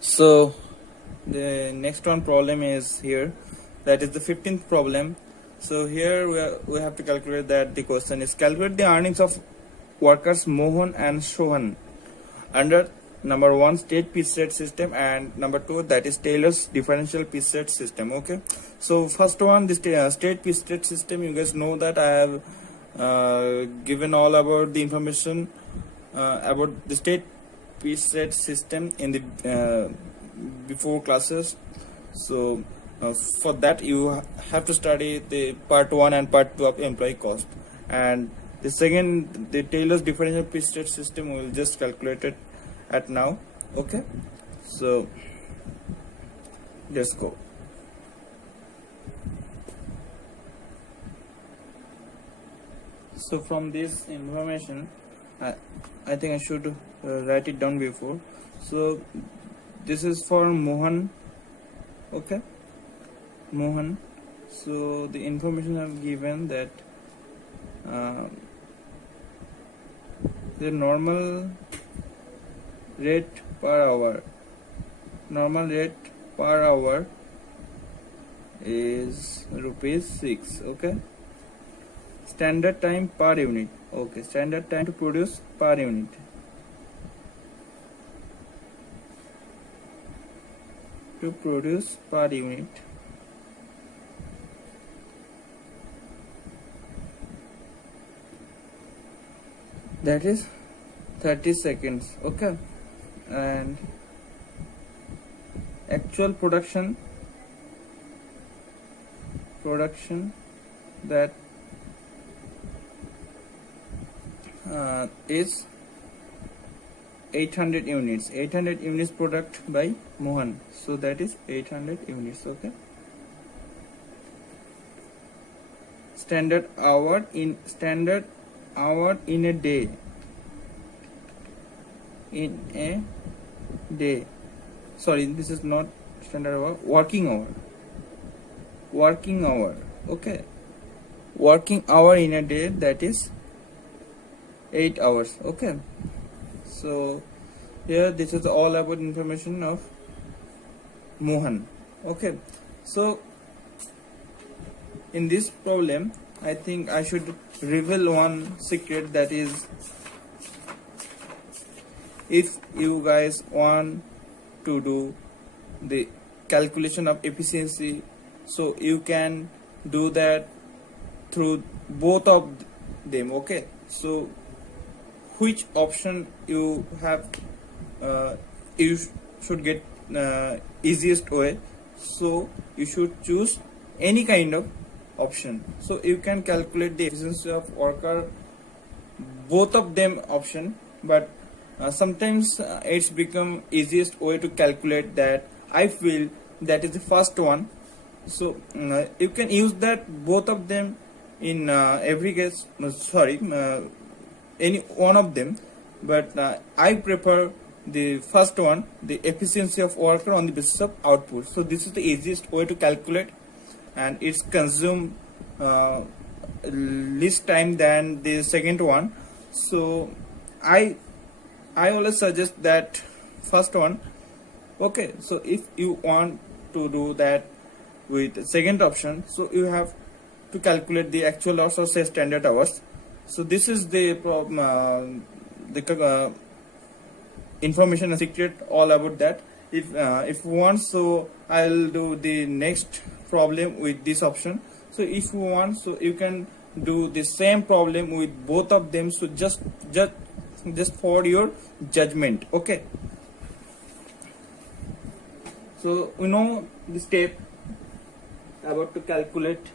So the next one problem is here, that is the 15th problem. So here we have to calculate that the question is calculate the earnings of workers Mohan and Sohan under number 1 state piece rate system and number 2 that is Taylor's differential piece rate system. Okay, so first one, this state piece rate system, you guys know that I have given all about the information about the state piece rate system in the before classes. So for that you have to study the part 1 and part 2 of employee cost, and the second, the Taylor's differential piece rate system, we will just calculate it at now. Okay, so let's go. So from this information, I think I should write it down before. So this is for Mohan. Okay, Mohan. So the information I've given that the normal rate per hour is ₹6. Okay, standard time per unit. Okay, standard time to produce per unit. To produce per unit. That is 30 seconds. Okay, and actual production that is 800 units. 800 units product by Mohan, so that is 800 units. Okay, standard hour in a day. Sorry, this is not standard hour. Working hour. Okay, working hour in a day, that is 8 hours. Okay, so here this is all about information of Mohan. Okay, so in this problem I think I should reveal one secret, that is, if you guys want to do the calculation of efficiency, so you can do that through both of them. Okay, so which option you have, you should get easiest way, so you should choose any kind of option. So you can calculate the efficiency of worker, both of them option, but sometimes it's become easiest way to calculate that. I feel that is the first one. So you can use that both of them in every case. Any one of them, but I prefer the first one, the efficiency of worker on the basis of output. So this is the easiest way to calculate, and it's consume least time than the second one. So I always suggest that first one. Okay, so if you want to do that with the second option, so you have to calculate the actual hours or say standard hours. So this is the problem, the information and secret all about that. If you want, so I'll do the next problem with this option. So if you want, so you can do the same problem with both of them. So just for your judgment. Okay, so we know the step about to calculate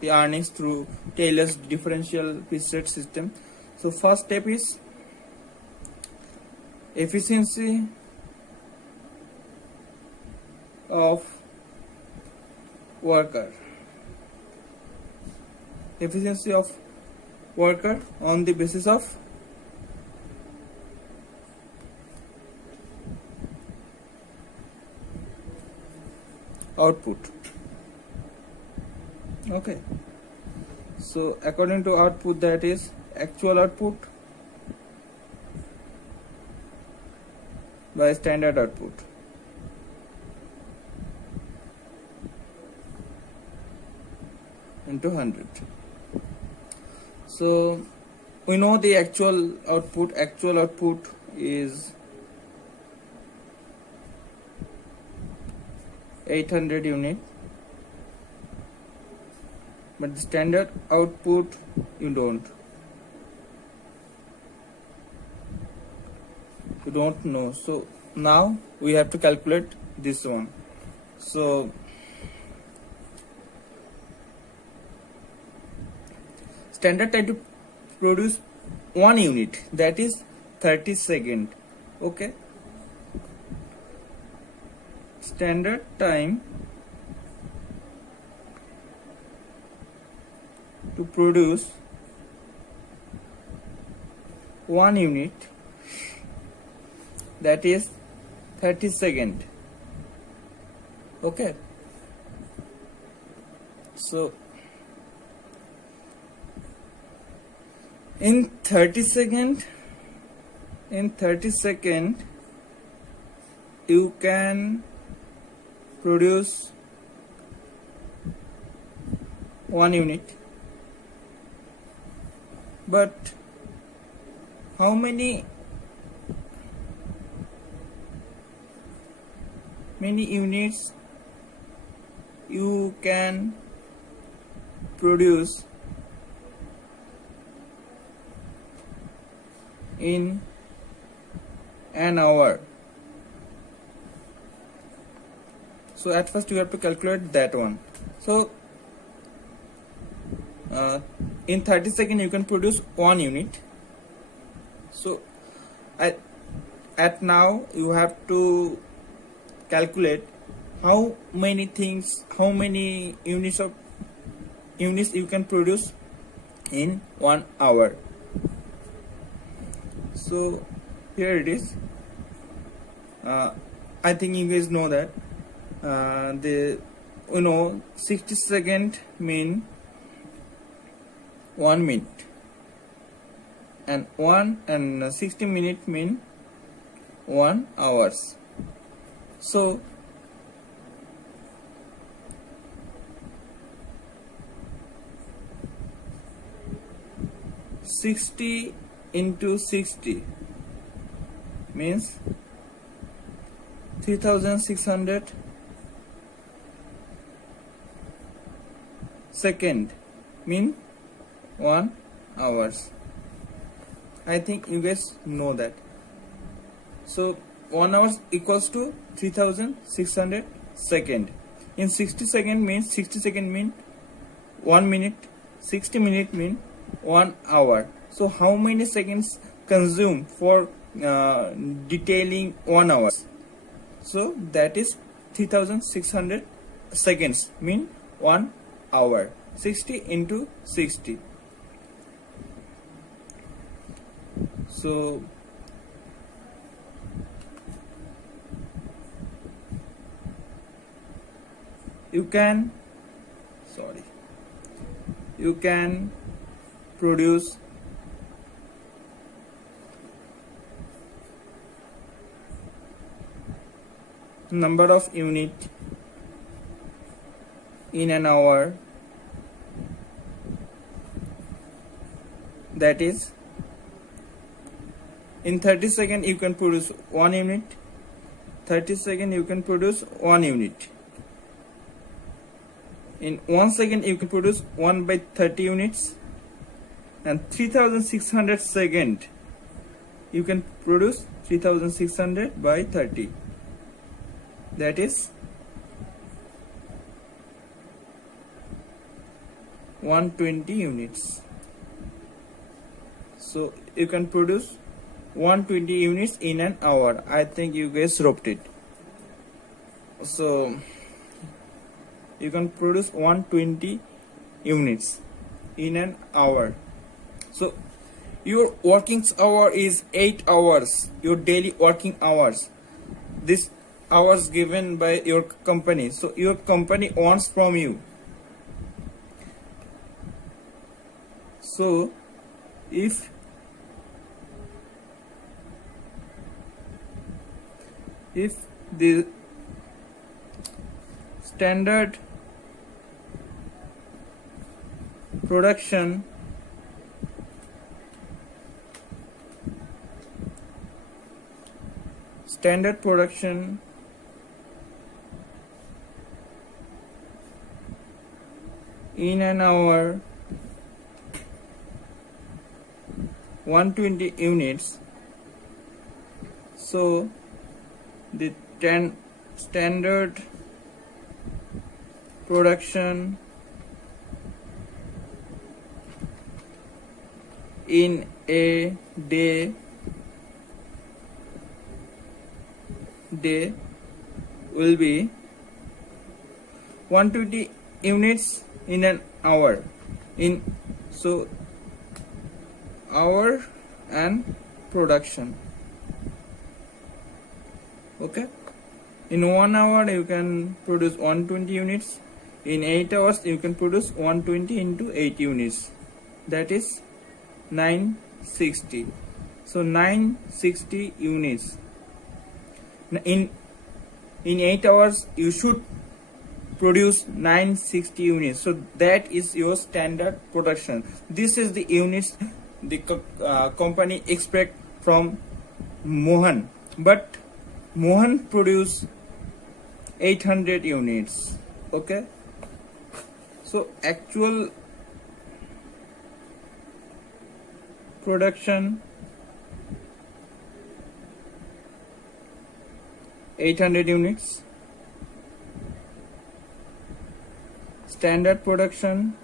the earnings through Taylor's differential piece rate system. So first step is efficiency of worker. Efficiency of worker on the basis of output. Okay, so according to output, that is actual output by standard output. into 100. So we know the actual output is 800 unit, but the standard output you don't know. So now we have to calculate this one. So standard time to produce 1 unit, that is 30 second. Okay, standard time to produce 1 unit, that is 30 second. Okay, so in 30 second you can produce 1 unit, but how many units you can produce in an hour? So at first you have to calculate that one. So in 30 seconds you can produce 1 unit. So at now you have to calculate how many units you can produce in 1 hour. So here it is. I think you guys know that 60 second mean 1 minute, and 60 minute mean 1 hours. So (60 into 60) means 3600 second mean 1 hours. I think you guys know that. So 1 hour equals to 3600 second. In 60 second means 1 minute, 60 minute mean 1 hour. So how many seconds consume for detailing 1 hour? So that is 3600 seconds mean 1 hour. 60 into 60. So you can produce number of unit in an hour, that is in 30 seconds you can produce 1 unit, 30 seconds you can produce 1 unit, in 1 second you can produce 1 by 30 units, and 3600 second you can produce 3600 by 30, that is 120 units. So you can produce 120 units in an hour. I think you guys roped it. So you can produce 120 units in an hour. So your working hour is 8 hours, your daily working hours. This hours given by your company. So your company wants from you. So if the standard production standard production in an hour 120 units. So the standard production in a day will be 120 units in an hour. So hour and production. Okay, in 1 hour you can produce 120 units. In 8 hours you can produce 120 into 8 units, that is 960. So 960 units. In 8 hours you should produce 960 units. So that is your standard production. This is the units the company expect from Mohan, but Mohan produce 800 units. Okay, so actual production 800 units, standard production